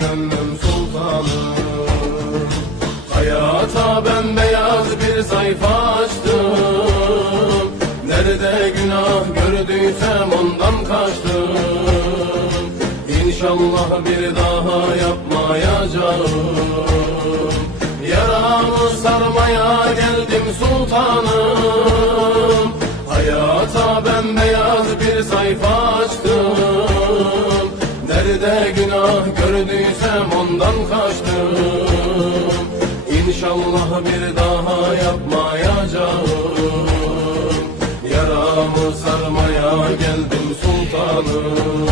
Gönlüm sultanım, hayata bembeyaz bir sayfa açtım. Nerede günah gördüysem ondan kaçtım. İnşallah bir daha yapmayacağım. Yaramı sarmaya geldim sultanım. Hayata bembeyaz bir sayfa açtım. Nerede günah gördüysem ondan kaçtım. İnşallah bir daha yapmayacağım. Yaramı sarmaya geldim sultanım.